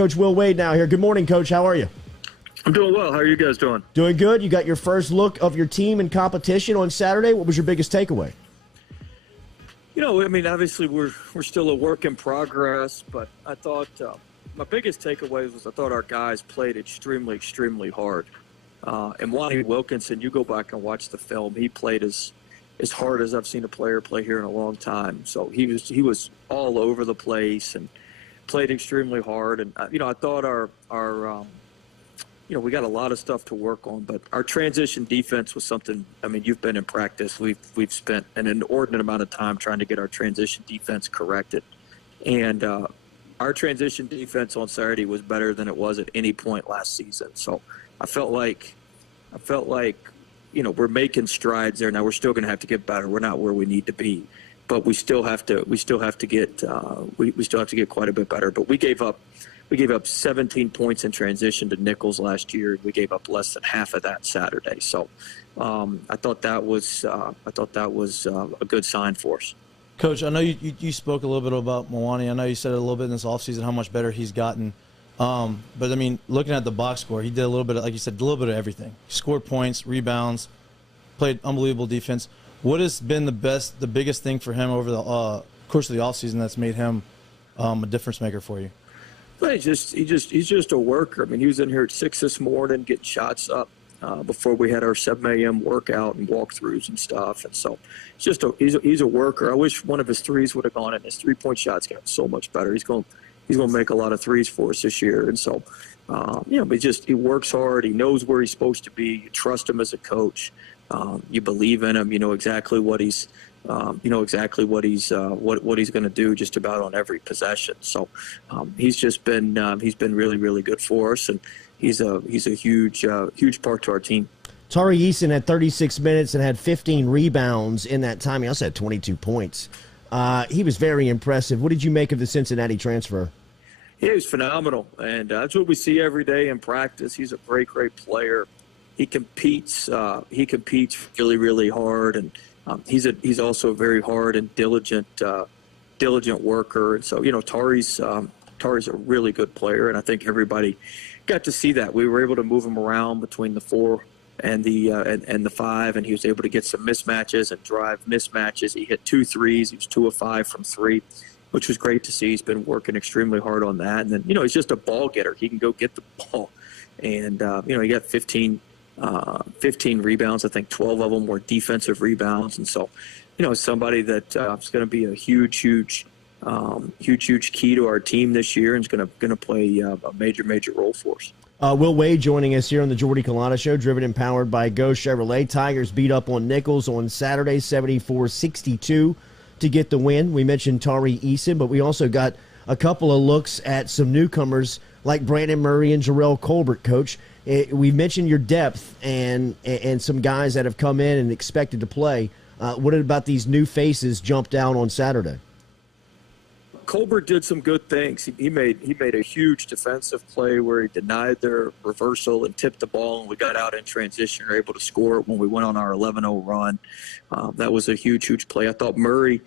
Coach Will Wade now here. Good morning, Coach. How are you? I'm doing well. How are you guys doing? Doing good. You got your first look of your team in competition on Saturday. What was your biggest takeaway? Obviously we're still a work in progress, but I thought my biggest takeaway was I thought our guys played extremely, extremely hard. And Wani Wilkinson, you go back and watch the film, he played as hard as I've seen a player play here in a long time. So he was all over the place and played extremely hard. And, I thought our we got a lot of stuff to work on, but our transition defense was something. You've been in practice. We've spent an inordinate amount of time trying to get our transition defense corrected. And our transition defense on Saturday was better than it was at any point last season. So I felt like we're making strides there. Now we're still going to have to get better. We're not where we need to be, but we still have to get quite a bit better. But we gave up 17 points in transition to Nichols last year. We gave up less than half of that Saturday. So I thought that was a good sign for us. Coach, I know you spoke a little bit about Mwani. I know you said a little bit in this offseason how much better he's gotten. But looking at the box score, he did a little bit of, like you said, a little bit of everything. He scored points, rebounds, played unbelievable defense. What has been the biggest thing for him over the course of the offseason that's made him a difference maker for you? Well, he's just a worker. He was in here at 6 this morning getting shots up before we had our 7 a.m. workout and walkthroughs and stuff. And so he's a worker. I wish one of his threes would have gone in. His three-point shot's gotten so much better. He's going to make a lot of threes for us this year. And so, he works hard. He knows where he's supposed to be. You trust him as a coach. You believe in him. You know exactly what he's going to do just about on every possession. So he's been really, really good for us, and he's a huge part to our team. Tari Eason had 36 minutes and had 15 rebounds in that time. He also had 22 points. He was very impressive. What did you make of the Cincinnati transfer? Yeah, he was phenomenal, and that's what we see every day in practice. He's a great, great player. He competes really, really hard, and he's also a very hard and diligent worker. And so, Tari's a really good player, and I think everybody got to see that. We were able to move him around between the 4 and the 5, and he was able to get some mismatches and drive mismatches. He hit 2 threes. He was 2 of 5 from 3, which was great to see. He's been working extremely hard on that. And then, he's just a ball getter. He can go get the ball. And, he got 15 rebounds. I think 12 of them were defensive rebounds. And so, somebody that is going to be a huge key to our team this year and is going to play a major role for us. Will Wade joining us here on the Jordy Culotta Show, driven and powered by Go Chevrolet. Tigers beat up on Nichols on Saturday, 74-62 to get the win. We mentioned Tari Eason, but we also got a couple of looks at some newcomers like Brandon Murray and Jarrell Colbert, Coach. We mentioned your depth and some guys that have come in and expected to play. What about these new faces jumped out on Saturday? Colbert did some good things. He made a huge defensive play where he denied their reversal and tipped the ball, and we got out in transition and were able to score it when we went on our 11-0 run. That was a huge play. I thought Murray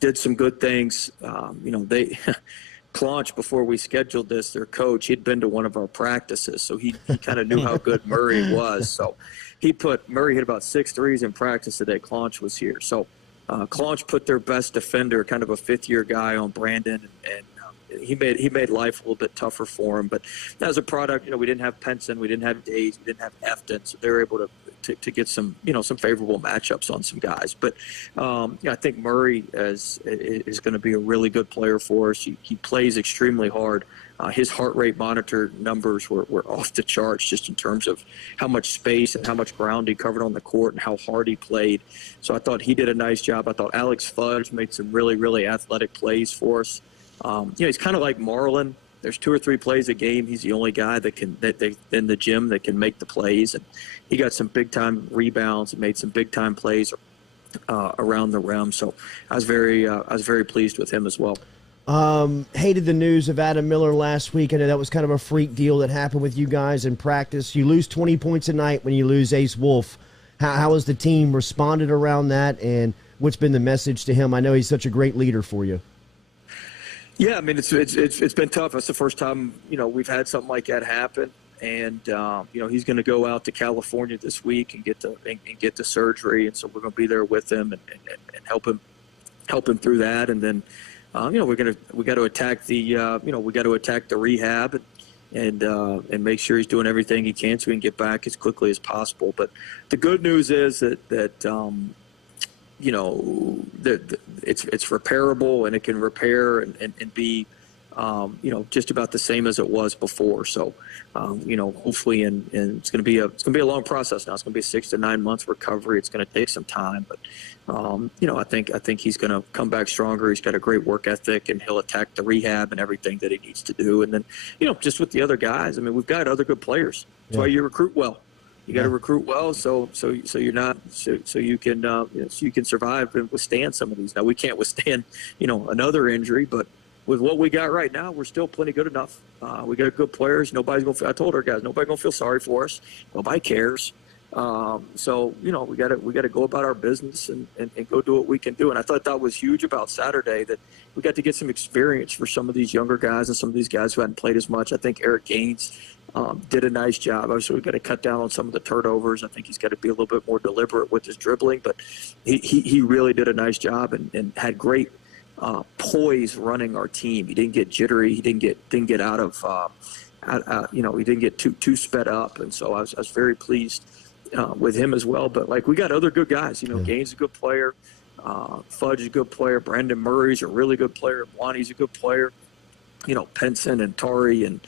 did some good things. They Claunch, before we scheduled this, their coach, he'd been to one of our practices, so he kind of knew how good Murray was. So Murray hit about 6 threes in practice today. Claunch was here. So Claunch put their best defender, kind of a 5th-year guy, on Brandon, and he made life a little bit tougher for him. But as a product, we didn't have Penson, we didn't have Days, we didn't have Efton, so they were able to get some favorable matchups on some guys. But I think Murray is going to be a really good player for us. He plays extremely hard. His heart rate monitor numbers were off the charts, just in terms of how much space and how much ground he covered on the court and how hard he played. So I thought he did a nice job. I thought Alex Fudge made some really, really athletic plays for us. He's kind of like Marlon. There's 2 or 3 plays a game. He's the only guy in the gym that can make the plays, and he got some big time rebounds and made some big time plays around the rim. So I was very pleased with him as well. Hated the news of Adam Miller last week. I know that was kind of a freak deal that happened with you guys in practice. You lose 20 points a night when you lose Ace Wolf. How has the team responded around that, and what's been the message to him? I know he's such a great leader for you. Yeah, I mean it's been tough. That's the first time we've had something like that happen, and he's going to go out to California this week and get the surgery, and so we're going to be there with him and help him through that, and then we got to attack the rehab and make sure he's doing everything he can so he can get back as quickly as possible. But the good news is that it's repairable and it can repair and be just about the same as it was before. So hopefully and it's going to be a long process now. It's going to be a 6 to 9 months recovery. It's going to take some time, but I think he's going to come back stronger. He's got a great work ethic and he'll attack the rehab and everything that he needs to do. And then just with the other guys, I mean, we've got other good players. That's why you recruit well. You got to recruit well, so you're not so you can so you can survive and withstand some of these. Now we can't withstand another injury, but with what we got right now, we're still plenty good enough. We got good players. Nobody's gonna. I told our guys, nobody's gonna feel sorry for us. Nobody cares. So we got to go about our business and go do what we can do. And I thought that was huge about Saturday, that we got to get some experience for some of these younger guys and some of these guys who hadn't played as much. I think Eric Gaines did a nice job. Obviously, we've got to cut down on some of the turnovers. I think he's got to be a little bit more deliberate with his dribbling, but he really did a nice job and had great poise running our team. He didn't get jittery. He didn't get out of he didn't get too sped up, and so I was very pleased with him as well. But we got other good guys. Gaines is a good player. Fudge is a good player. Brandon Murray's a really good player. Wani's a good player. Penson and Tari and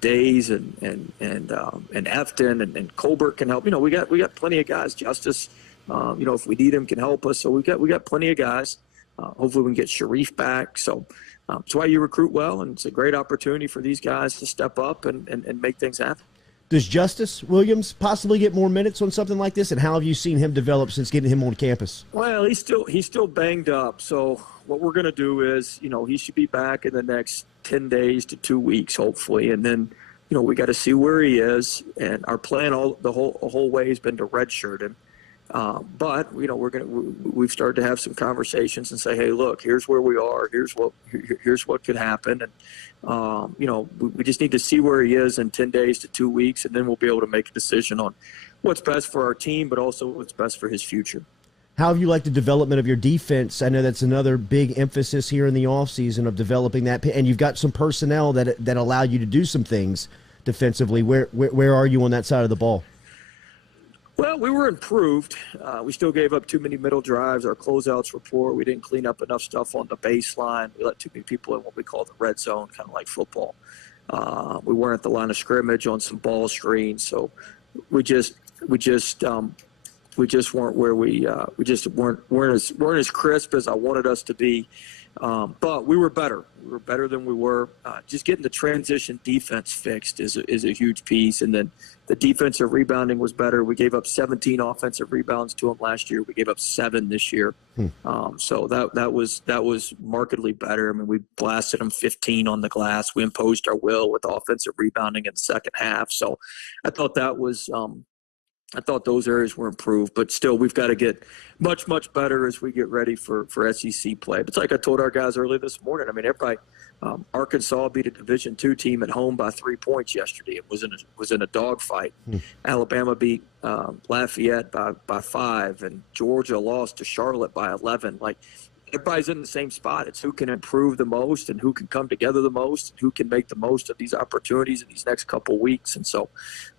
Days and Efton and Colbert can help. We got plenty of guys. Justice, if we need him, can help us. So we got plenty of guys. Hopefully we can get Sharif back. So that's why you recruit well, and it's a great opportunity for these guys to step up and make things happen. Does Justice Williams possibly get more minutes on something like this, and how have you seen him develop since getting him on campus? Well, he's still banged up. So what we're going to do is, he should be back in the next 10 days to 2 weeks, hopefully, and then we got to see where he is. And our plan the whole way has been to redshirt him. But we've started to have some conversations and say, hey, look, here's where we are. Here's what could happen. And, we just need to see where he is in 10 days to 2 weeks. And then we'll be able to make a decision on what's best for our team, but also what's best for his future. How have you liked the development of your defense? I know that's another big emphasis here in the offseason of developing that. And you've got some personnel that allow you to do some things defensively. Where are you on that side of the ball? Well, we were improved. We still gave up too many middle drives. Our closeouts were poor. We didn't clean up enough stuff on the baseline. We let too many people in what we call the red zone, kind of like football. We weren't at the line of scrimmage on some ball screens, so we just weren't where we just weren't as crisp as I wanted us to be. But we were better. We were better than we were. Just getting the transition defense fixed is a huge piece. And then the defensive rebounding was better. We gave up 17 offensive rebounds to them last year. We gave up 7 this year. So that was markedly better. I mean, we blasted them 15 on the glass. We imposed our will with offensive rebounding in the second half. So I thought I thought those areas were improved, but still we've got to get much, much better as we get ready for SEC play. But it's like I told our guys earlier this morning, I mean, everybody, Arkansas beat a Division II team at home by 3 points yesterday. It was in a dogfight. Alabama beat Lafayette by 5, and Georgia lost to Charlotte by 11. Everybody's in the same spot. It's who can improve the most and who can come together the most and who can make the most of these opportunities in these next couple of weeks. And so,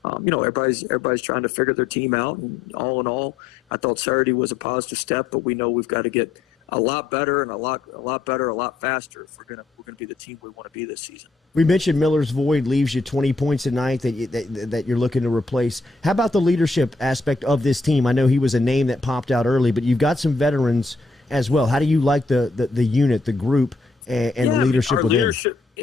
everybody's trying to figure their team out. And all in all, I thought Saturday was a positive step, but we know we've got to get a lot better and a lot better, a lot faster if we're gonna be the team we want to be this season. We mentioned Miller's Void leaves you 20 points a night that you're looking to replace. How about the leadership aspect of this team? I know he was a name that popped out early, but you've got some veterans as well. How do you like the unit, the group, and the leadership within?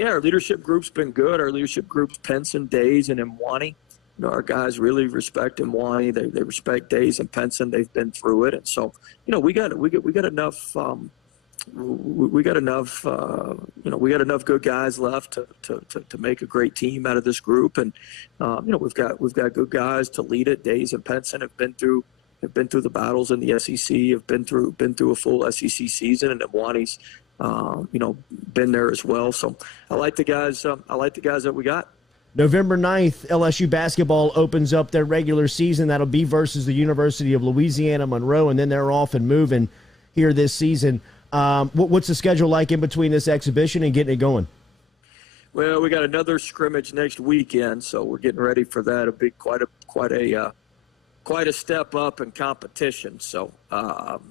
Our leadership group's been good. Our leadership group's Penson, Days, and Mwani. Our guys really respect Mwani. They respect Days and Penson. They've been through it, and so we got enough. We got enough good guys left to make a great team out of this group, and we've got good guys to lead it. Days and Penson have been through the battles in the SEC, have been through a full SEC season, and Mwani's been there as well. So I like the guys. I like the guys that we got. November 9th, LSU basketball opens up their regular season. That'll be versus the University of Louisiana Monroe, and then they're off and moving here this season. What's the schedule like in between this exhibition and getting it going? Well, we got another scrimmage next weekend, so we're getting ready for that. A big, quite a step up in competition. So,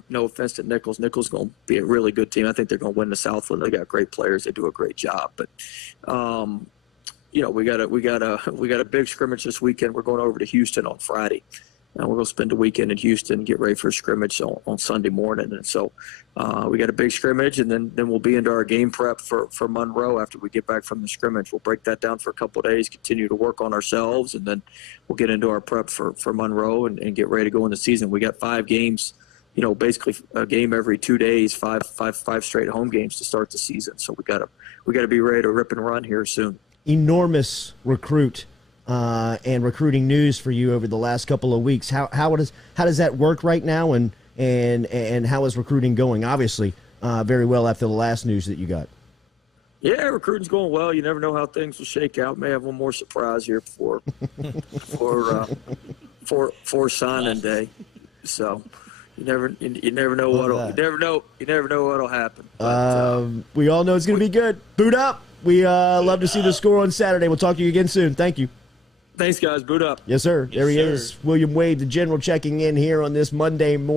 no offense to Nichols. Nichols going to be a really good team. I think they're going to win the Southland. They got great players. They do a great job. But, we got a big scrimmage this weekend. We're going over to Houston on Friday. And we're going to spend the weekend in Houston and get ready for a scrimmage on Sunday morning. And so we got a big scrimmage, and then we'll be into our game prep for Monroe after we get back from the scrimmage. We'll break that down for a couple of days, continue to work on ourselves, and then we'll get into our prep for Monroe and get ready to go in the season. We got 5 games, basically a game every 2 days, five straight home games to start the season. So we got to be ready to rip and run here soon. Enormous recruit. And recruiting news for you over the last couple of weeks. How does that work right now, and how is recruiting going? Obviously, very well after the last news that you got. Yeah, recruiting's going well. You never know how things will shake out. May have one more surprise here for signing day. So you never know what'll happen. But, we all know it's going to be good. Boot up. We love to see the score on Saturday. We'll talk to you again soon. Thank you. Thanks, guys. Boot up. Yes, sir. Yes, there he sir. is. William Wade, the general, checking in here on this Monday morning.